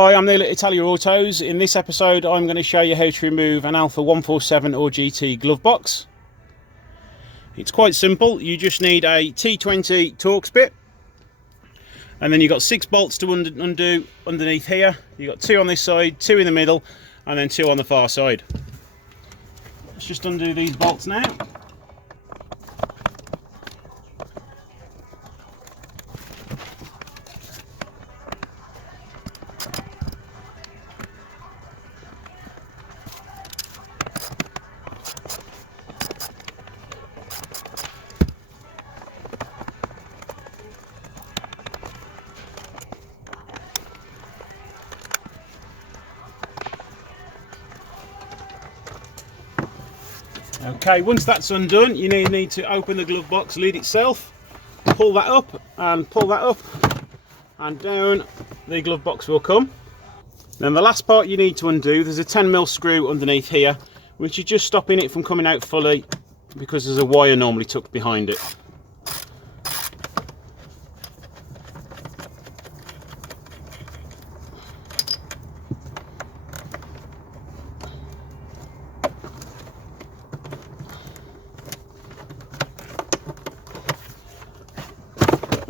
Hi, I'm Neil at Italia Autos. In this episode I'm going to show you how to remove an Alfa 147 or GT glove box. It's quite simple. You just need a T20 Torx bit, and then you've got 6 bolts to undo underneath here. You've got 2 on this side, 2 in the middle, and then 2 on the far side. Let's just undo these bolts now. Okay, once that's undone, you need to open the glove box lid itself, pull that up, and down the glove box will come. Then the last part you need to undo, there's a 10mm screw underneath here, which is just stopping it from coming out fully because there's a wire normally tucked behind it.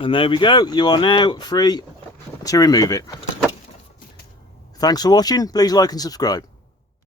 And there we go, you are now free to remove it. Thanks for watching, please like and subscribe.